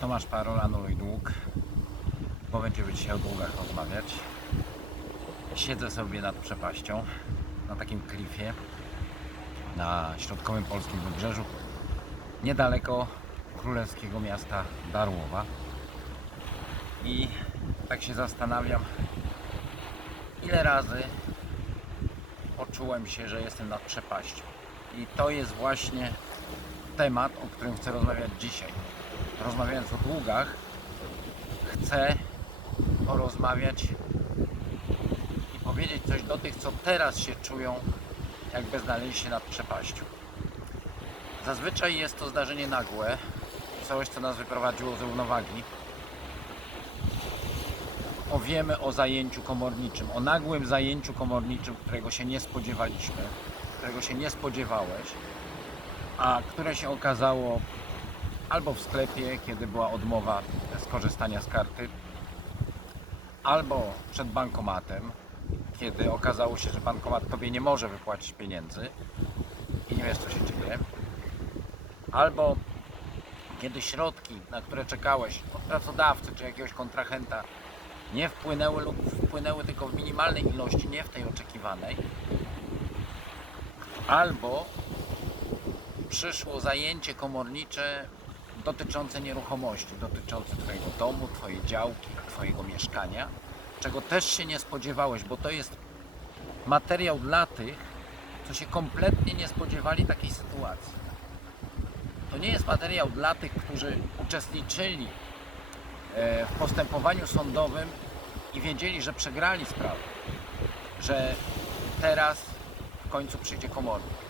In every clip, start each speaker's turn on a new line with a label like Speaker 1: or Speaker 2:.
Speaker 1: Tomasz Parol, Anuluj Dług, bo będziemy dzisiaj o długach rozmawiać. Siedzę sobie nad przepaścią, na takim klifie, na środkowym polskim wybrzeżu, niedaleko królewskiego miasta Darłowa. I tak się zastanawiam, ile razy poczułem się, że jestem nad przepaścią. I to jest właśnie temat, o którym chcę rozmawiać dzisiaj. Rozmawiając o długach, chcę porozmawiać i powiedzieć coś do tych, co teraz się czują, jakby znaleźli się nad przepaścią. Zazwyczaj jest to zdarzenie nagłe, coś, co nas wyprowadziło z równowagi. Powiemy o zajęciu komorniczym, o nagłym zajęciu komorniczym, którego się nie spodziewaliśmy, którego się nie spodziewałeś, a które się okazało albo w sklepie, kiedy była odmowa skorzystania z karty, albo przed bankomatem, kiedy okazało się, że bankomat tobie nie może wypłacić pieniędzy i nie wiesz, co się dzieje, albo kiedy środki, na które czekałeś od pracodawcy czy jakiegoś kontrahenta, nie wpłynęły lub wpłynęły tylko w minimalnej ilości, nie w tej oczekiwanej, albo przyszło zajęcie komornicze dotyczące nieruchomości, dotyczące Twojego domu, Twojej działki, Twojego mieszkania, czego też się nie spodziewałeś, bo to jest materiał dla tych, co się kompletnie nie spodziewali takiej sytuacji. To nie jest materiał dla tych, którzy uczestniczyli e, w postępowaniu sądowym i wiedzieli, że przegrali sprawę, że teraz w końcu przyjdzie komornik.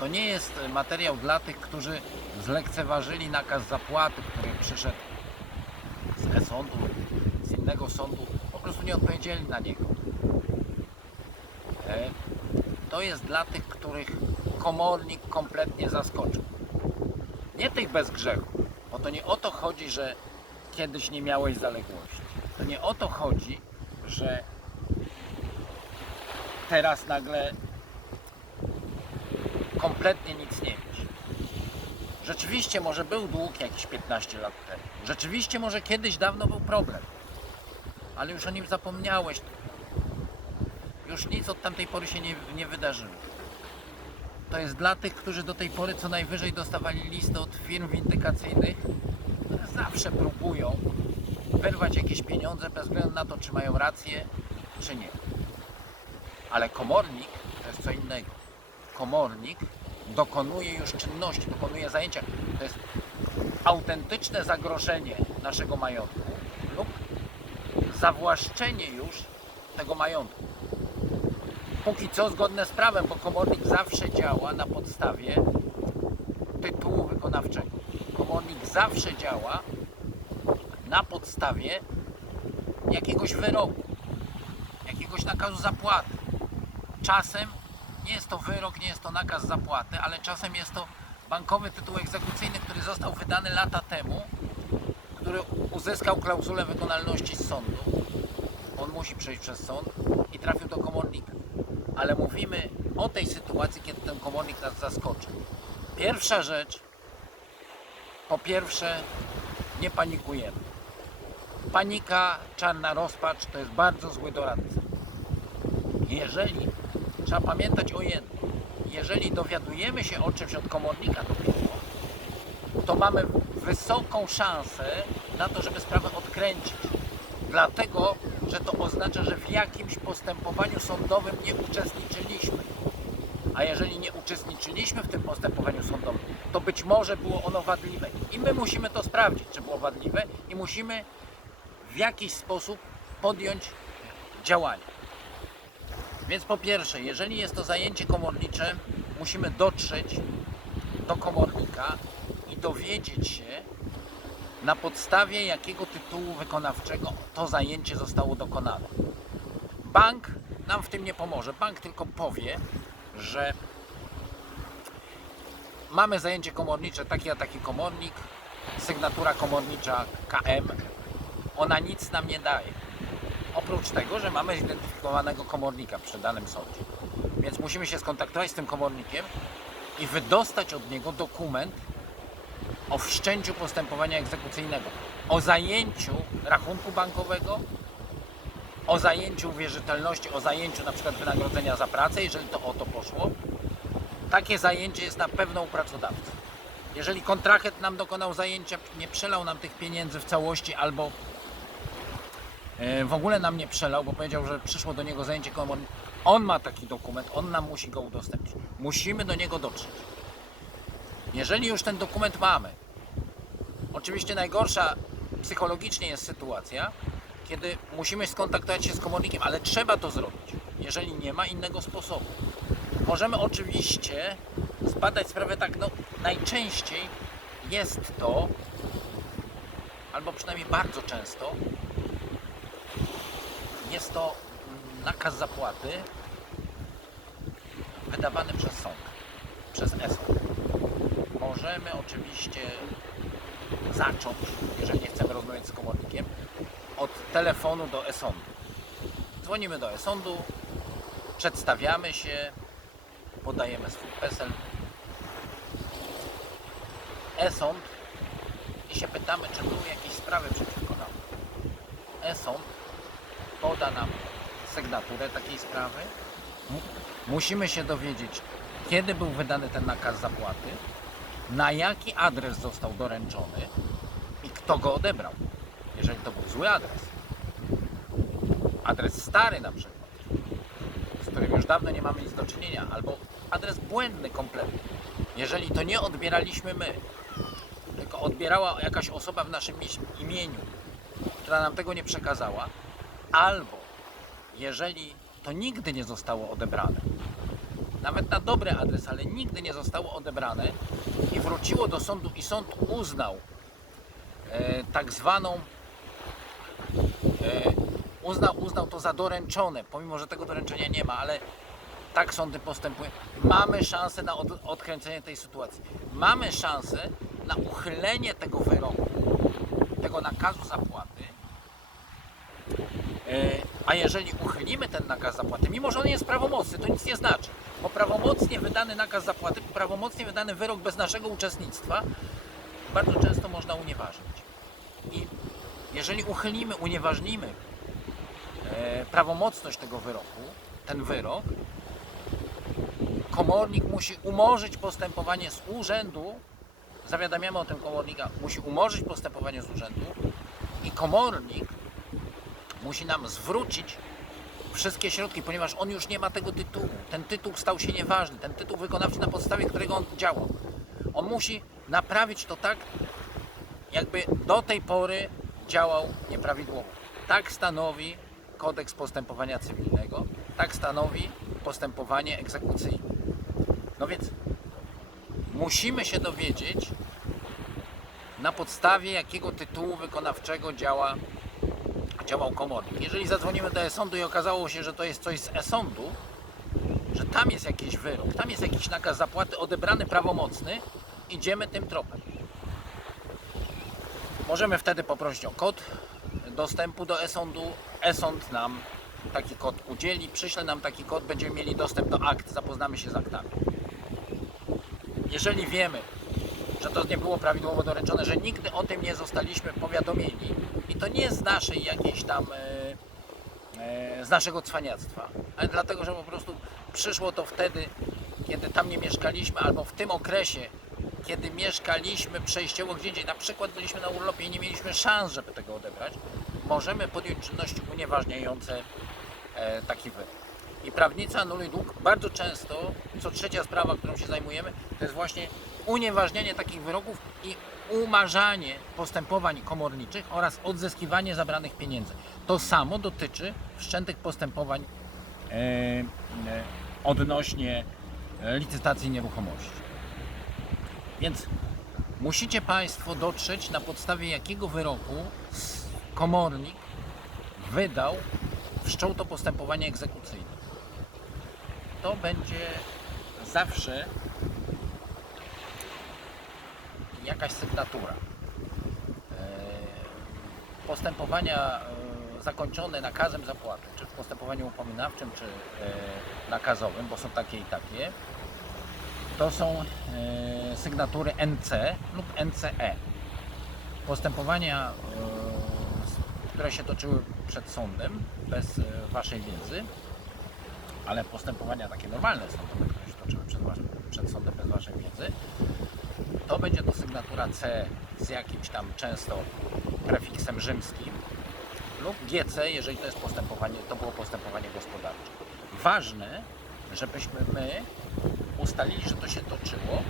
Speaker 1: To nie jest materiał dla tych, którzy zlekceważyli nakaz zapłaty, który przyszedł z e-sądu, z innego sądu, po prostu nie odpowiedzieli na niego. E, To jest dla tych, których komornik kompletnie zaskoczył. Nie tych bez grzechu, bo to nie o to chodzi, że kiedyś nie miałeś zaległości. To nie o to chodzi, że teraz nagle kompletnie nic nie wiesz. Rzeczywiście może był dług jakieś 15 lat temu. Rzeczywiście może kiedyś dawno był problem. Ale już o nim zapomniałeś. Już nic od tamtej pory się nie, nie wydarzyło. To jest dla tych, którzy do tej pory co najwyżej dostawali listy od firm windykacyjnych, które zawsze próbują wyrwać jakieś pieniądze bez względu na to, czy mają rację, czy nie. Ale komornik to jest co innego komornik dokonuje już czynności, dokonuje zajęcia. To jest autentyczne zagrożenie naszego majątku lub zawłaszczenie już tego majątku. Póki co zgodne z prawem, bo komornik zawsze działa na podstawie tytułu wykonawczego. Komornik zawsze działa na podstawie jakiegoś wyroku, jakiegoś nakazu zapłaty. Czasem nie jest to wyrok, nie jest to nakaz zapłaty, ale czasem jest to bankowy tytuł egzekucyjny, który został wydany lata temu, który uzyskał klauzulę wykonalności z sądu. On musi przejść przez sąd i trafił do komornika. Ale mówimy o tej sytuacji, kiedy ten komornik nas zaskoczy. Pierwsza rzecz, po pierwsze, nie panikujemy. Panika, czarna rozpacz to jest bardzo zły doradca. Jeżeli trzeba pamiętać o jednym. Jeżeli dowiadujemy się o czymś od komornika dopiero, to mamy wysoką szansę na to, żeby sprawę odkręcić. Dlatego, że to oznacza, że w jakimś postępowaniu sądowym nie uczestniczyliśmy. A jeżeli nie uczestniczyliśmy w tym postępowaniu sądowym, to być może było ono wadliwe. I my musimy to sprawdzić, czy było wadliwe i musimy w jakiś sposób podjąć działania. Więc po pierwsze, jeżeli jest to zajęcie komornicze, musimy dotrzeć do komornika i dowiedzieć się, na podstawie jakiego tytułu wykonawczego to zajęcie zostało dokonane. Bank nam w tym nie pomoże. Bank tylko powie, że mamy zajęcie komornicze, taki a taki komornik, sygnatura komornicza KM, ona nic nam nie daje. Oprócz tego, że mamy zidentyfikowanego komornika przy danym sądzie. Więc musimy się skontaktować z tym komornikiem i wydostać od niego dokument o wszczęciu postępowania egzekucyjnego, o zajęciu rachunku bankowego, o zajęciu wierzytelności, o zajęciu na przykład wynagrodzenia za pracę, jeżeli to o to poszło, takie zajęcie jest na pewno u pracodawcy. Jeżeli kontrahent nam dokonał zajęcia, nie przelał nam tych pieniędzy w całości albo w ogóle nam nie przelał, bo powiedział, że przyszło do niego zajęcie komorne, on ma taki dokument, on nam musi go udostępnić. Musimy do niego dotrzeć. Jeżeli już ten dokument mamy, oczywiście najgorsza psychologicznie jest sytuacja, kiedy musimy skontaktować się z komornikiem, ale trzeba to zrobić, jeżeli nie ma innego sposobu. Możemy oczywiście zbadać sprawę tak, no najczęściej jest to, albo przynajmniej bardzo często, jest to nakaz zapłaty wydawany przez sąd, przez ESO. Możemy oczywiście zacząć, jeżeli nie chcemy rozmawiać z komornikiem, od telefonu do e-sądu. Dzwonimy do e-sądu, przedstawiamy się, podajemy swój PESEL. E-sąd i się pytamy, czy były jakieś sprawy przeciwko nam. E-sąd poda nam sygnaturę takiej sprawy. Mu- Musimy się dowiedzieć, kiedy był wydany ten nakaz zapłaty, na jaki adres został doręczony i kto go odebrał. Jeżeli to był zły adres. Adres stary na przykład, z którym już dawno nie mamy nic do czynienia, albo adres błędny kompletnie. Jeżeli to nie odbieraliśmy my, tylko odbierała jakaś osoba w naszym imieniu, która nam tego nie przekazała, albo jeżeli to nigdy nie zostało odebrane, nawet na dobry adres, ale nigdy nie zostało odebrane i wróciło do sądu i sąd uznał e, tak zwaną e, uznał, uznał to za doręczone, pomimo że tego doręczenia nie ma, ale tak sądy postępują. Mamy szansę na od, odkręcenie tej sytuacji. Mamy szansę na uchylenie tego wyroku, tego nakazu zapłaty. E, A jeżeli uchylimy ten nakaz zapłaty, mimo że on jest prawomocny, to nic nie znaczy, bo prawomocnie wydany nakaz zapłaty, prawomocnie wydany wyrok bez naszego uczestnictwa, bardzo często można unieważnić. I jeżeli uchylimy, unieważnimy e, prawomocność tego wyroku, ten wyrok, komornik musi umorzyć postępowanie z urzędu, zawiadamiamy o tym komornika, musi umorzyć postępowanie z urzędu i komornik musi nam zwrócić wszystkie środki, ponieważ on już nie ma tego tytułu. Ten tytuł stał się nieważny, ten tytuł wykonawczy, na podstawie którego on działał. On musi naprawić to tak, jakby do tej pory działał nieprawidłowo. Tak stanowi kodeks postępowania cywilnego, tak stanowi postępowanie egzekucyjne. No więc musimy się dowiedzieć, na podstawie jakiego tytułu wykonawczego działa, działał komornik. Jeżeli zadzwonimy do e-sądu i okazało się, że to jest coś z e-sądu, że tam jest jakiś wyrok, tam jest jakiś nakaz zapłaty odebrany prawomocny, idziemy tym tropem. Możemy wtedy poprosić o kod dostępu do e-sądu. E-sąd nam taki kod udzieli, przyśle nam taki kod, będziemy mieli dostęp do akt, zapoznamy się z aktami. Jeżeli wiemy, że to nie było prawidłowo doręczone, że nigdy o tym nie zostaliśmy powiadomieni. I to nie z naszej jakiejś tam, e, e, z naszego cwaniactwa, ale dlatego, że po prostu przyszło to wtedy, kiedy tam nie mieszkaliśmy, albo w tym okresie, kiedy mieszkaliśmy przejściowo gdzie indziej, na przykład byliśmy na urlopie i nie mieliśmy szans, żeby tego odebrać, możemy podjąć czynności unieważniające e, taki wyrok. I prawnicy anuluj dług bardzo często, co trzecia sprawa, którą się zajmujemy, to jest właśnie unieważnianie takich wyroków i umarzanie postępowań komorniczych oraz odzyskiwanie zabranych pieniędzy. To samo dotyczy wszczętych postępowań e, e, odnośnie e, licytacji nieruchomości. Więc musicie Państwo dotrzeć na podstawie jakiego wyroku komornik wydał, wszczął to postępowanie egzekucyjne. To będzie zawsze jakaś sygnatura. E, Postępowania e, zakończone nakazem zapłaty, czy w postępowaniu upominawczym, czy e, nakazowym, bo są takie i takie, to są sygnatury NC lub NCE. Postępowania, które się toczyły przed sądem bez Waszej wiedzy, ale postępowania takie normalne sądowe, które się toczyły przed, przed sądem bez Waszej wiedzy, to będzie to sygnatura C z jakimś tam często prefiksem rzymskim lub GC, jeżeli to jest postępowanie, to było postępowanie gospodarcze. Ważne, żebyśmy my ustalili, że to się toczyło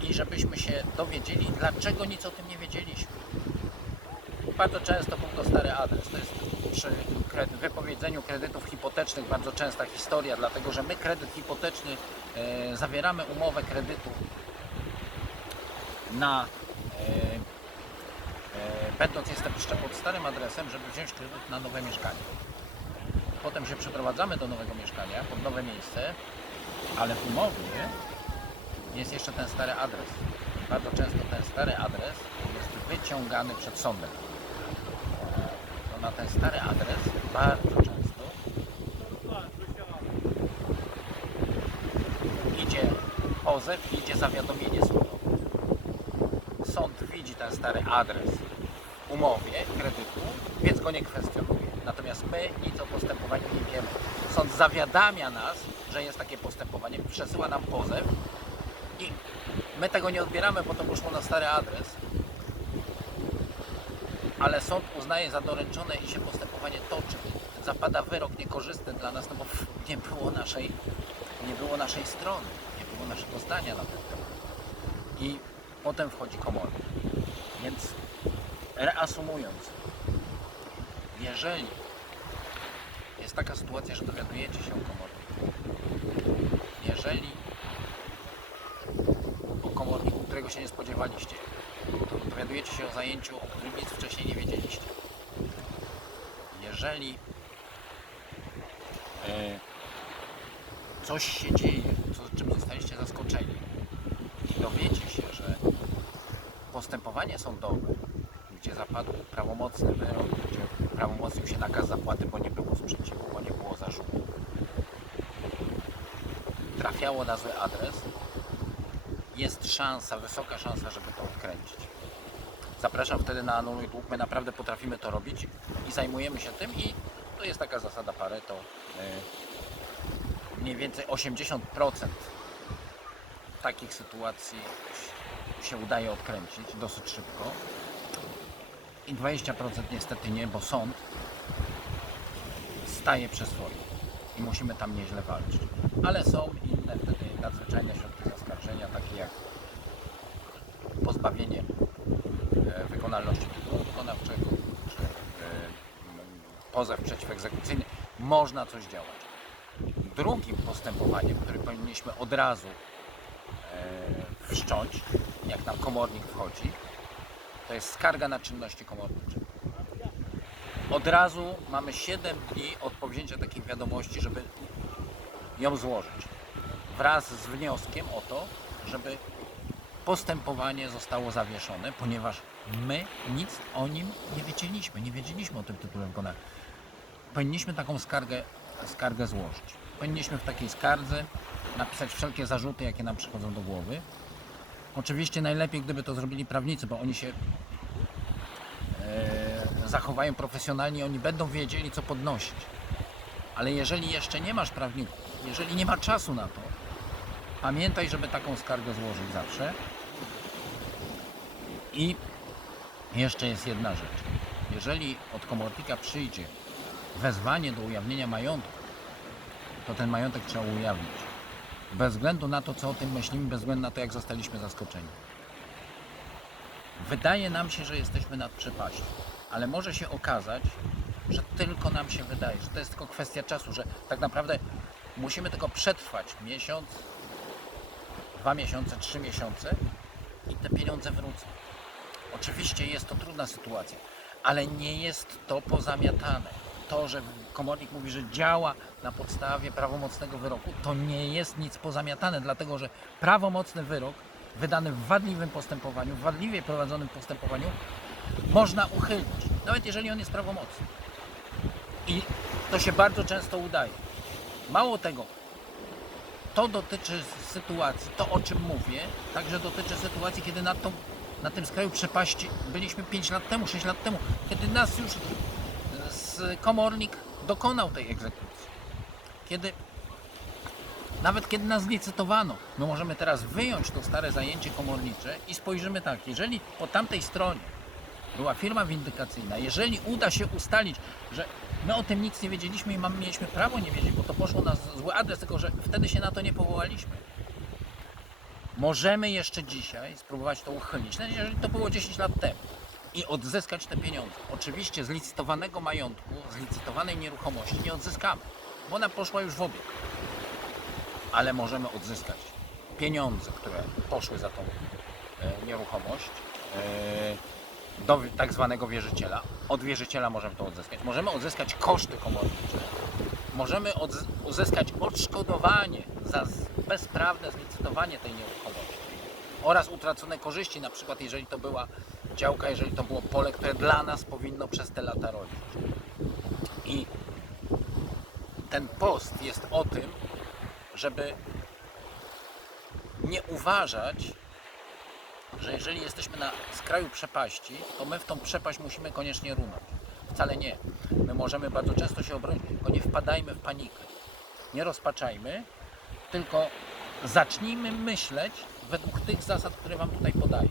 Speaker 1: i żebyśmy się dowiedzieli, dlaczego nic o tym nie wiedzieliśmy. Bardzo często był to stary adres. To jest przy kre- wypowiedzeniu kredytów hipotecznych bardzo częsta historia, dlatego że my kredyt hipoteczny e, zawieramy umowę kredytu na e, e, będąc jeszcze pod starym adresem, żeby wziąć kredyt na nowe mieszkanie. Potem się przeprowadzamy do nowego mieszkania, pod nowe miejsce, ale w umowie jest jeszcze ten stary adres. Bardzo często ten stary adres jest wyciągany przed sądem. To na ten stary adres bardzo często idzie pozew, idzie zawiadomienie sądowe. Sąd widzi ten stary adres w umowie kredytu, więc go nie kwestionuje. Natomiast my nic o postępowaniu nie wiemy. Sąd zawiadamia nas, że jest takie postępowanie, przesyła nam pozew i my tego nie odbieramy, bo to poszło na stary adres. Ale sąd uznaje za doręczone i się postępowanie toczy. Zapada wyrok niekorzystny dla nas, no bo nie było naszej, nie było naszej strony, nie było naszego zdania na ten temat. I potem wchodzi komornik. Więc reasumując, jeżeli jest taka sytuacja, że dowiadujecie się o komorniku, jeżeli o komorniku, którego się nie spodziewaliście, dowiadujecie się o zajęciu, o którym nic wcześniej nie wiedzieliście. Jeżeli e, coś się dzieje, co, czym zostaliście zaskoczeni i dowiecie się, że postępowanie sądowe, gdzie zapadł prawomocny wyrok, gdzie prawomocnił się nakaz zapłaty, bo nie było sprzeciwu, bo nie było zarzutu, trafiało na zły adres, jest szansa, wysoka szansa, żeby to odkręcić. Zapraszam wtedy na Anuluj Dług. My naprawdę potrafimy to robić i zajmujemy się tym i to jest taka zasada Pareto. Yy, Mniej więcej 80% takich sytuacji się udaje odkręcić dosyć szybko. I 20% niestety nie, bo sąd staje przy swoim i musimy tam nieźle walczyć. Ale są inne wtedy nadzwyczajne środki zaskarżenia, takie jak pozbawienie e, wykonalności tytułu wykonawczego, czy e, pozew przeciwegzekucyjny. Można coś działać. Drugim postępowaniem, które powinniśmy od razu e, wszcząć, jak nam komornik wchodzi, to jest skarga na czynności komornicze. Od razu mamy 7 dni od powzięcia takiej wiadomości, żeby ją złożyć. Wraz z wnioskiem o to, żeby postępowanie zostało zawieszone, ponieważ my nic o nim nie wiedzieliśmy. Nie wiedzieliśmy o tym tytule wykonania. Powinniśmy taką skargę, skargę złożyć. Powinniśmy w takiej skardze napisać wszelkie zarzuty, jakie nam przychodzą do głowy. Oczywiście najlepiej, gdyby to zrobili prawnicy, bo oni się e, zachowają profesjonalnie, oni będą wiedzieli, co podnosić. Ale jeżeli jeszcze nie masz prawników, jeżeli nie ma czasu na to, pamiętaj, żeby taką skargę złożyć zawsze. I jeszcze jest jedna rzecz. Jeżeli od komornika przyjdzie wezwanie do ujawnienia majątku, to ten majątek trzeba ujawnić. Bez względu na to, co o tym myślimy, bez względu na to, jak zostaliśmy zaskoczeni. Wydaje nam się, że jesteśmy nad przepaścią, ale może się okazać, że tylko nam się wydaje, że to jest tylko kwestia czasu, że tak naprawdę musimy tylko przetrwać miesiąc, dwa miesiące, trzy miesiące i te pieniądze wrócą. Oczywiście jest to trudna sytuacja, ale nie jest to pozamiatane. To, że komornik mówi, że działa na podstawie prawomocnego wyroku, to nie jest nic pozamiatane, dlatego że prawomocny wyrok wydany w wadliwym postępowaniu, w wadliwie prowadzonym postępowaniu można uchylić, nawet jeżeli on jest prawomocny. I to się bardzo często udaje. Mało tego, to dotyczy sytuacji, to o czym mówię, także dotyczy sytuacji, kiedy na, tą, na tym skraju przepaści byliśmy 5 lat temu, 6 lat temu, kiedy nas już z komornik dokonał tej egzekucji. Kiedy nawet kiedy nas licytowano, my możemy teraz wyjąć to stare zajęcie komornicze i spojrzymy tak, jeżeli po tamtej stronie była firma windykacyjna, jeżeli uda się ustalić, że my o tym nic nie wiedzieliśmy i mam, mieliśmy prawo nie wiedzieć, bo to poszło na zły adres, tylko że wtedy się na to nie powołaliśmy. Możemy jeszcze dzisiaj spróbować to uchylić, nawet jeżeli to było 10 lat temu i odzyskać te pieniądze. Oczywiście z licytowanego majątku, z licytowanej nieruchomości nie odzyskamy, bo ona poszła już w obieg. Ale możemy odzyskać pieniądze, które poszły za tą e, nieruchomość e, do tak zwanego wierzyciela. Od wierzyciela możemy to odzyskać. Możemy odzyskać koszty komornicze. Możemy uzyskać odszkodowanie za bezprawne zlicytowanie tej nieruchomości oraz utracone korzyści, na przykład jeżeli to była działka, jeżeli to było pole, które dla nas powinno przez te lata rodzić. I ten post jest o tym, żeby nie uważać, że jeżeli jesteśmy na skraju przepaści, to my w tą przepaść musimy koniecznie runąć. Wcale nie. My możemy bardzo często się obronić, tylko nie wpadajmy w panikę. Nie rozpaczajmy, tylko zacznijmy myśleć według tych zasad, które Wam tutaj podaję.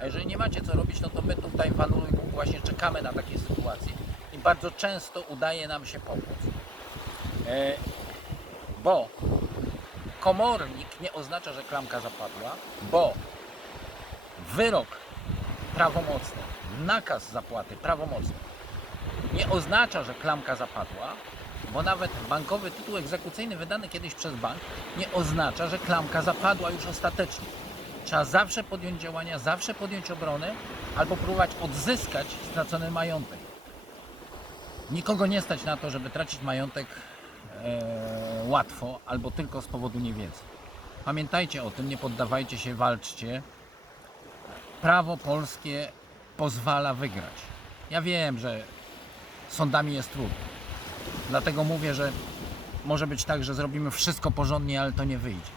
Speaker 1: A jeżeli nie macie co robić, no to my tutaj w Anuluj Dług właśnie czekamy na takie sytuacje i bardzo często udaje nam się pomóc. E, bo komornik nie oznacza, że klamka zapadła, bo wyrok prawomocny, nakaz zapłaty prawomocny nie oznacza, że klamka zapadła, bo nawet bankowy tytuł egzekucyjny wydany kiedyś przez bank nie oznacza, że klamka zapadła już ostatecznie. Trzeba zawsze podjąć działania, zawsze podjąć obronę albo próbować odzyskać stracony majątek. Nikogo nie stać na to, żeby tracić majątek e, łatwo albo tylko z powodu niewiedzy. Pamiętajcie o tym, nie poddawajcie się, walczcie. Prawo polskie pozwala wygrać. Ja wiem, że sądami jest trudno. Dlatego mówię, że może być tak, że zrobimy wszystko porządnie, ale to nie wyjdzie.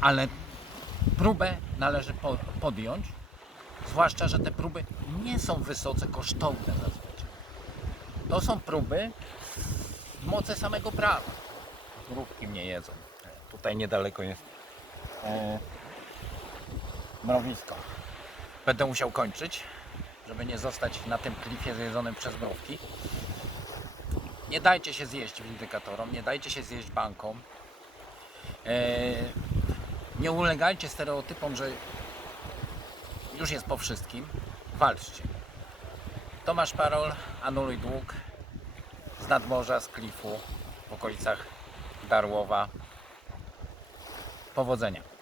Speaker 1: Ale próbę należy po- podjąć, zwłaszcza, że te próby nie są wysoce kosztowne zazwyczaj. To są próby w mocy samego prawa. Mrówki mnie jedzą. Tutaj niedaleko jest e, mrowisko. Będę musiał kończyć, żeby nie zostać na tym klifie zjedzonym przez mrówki. Nie dajcie się zjeść windykatorom, nie dajcie się zjeść bankom. E, nie ulegajcie stereotypom, że już jest po wszystkim. Walczcie. Tomasz Parol, anuluj dług z nadmorza, z klifu w okolicach Darłowa. Powodzenia.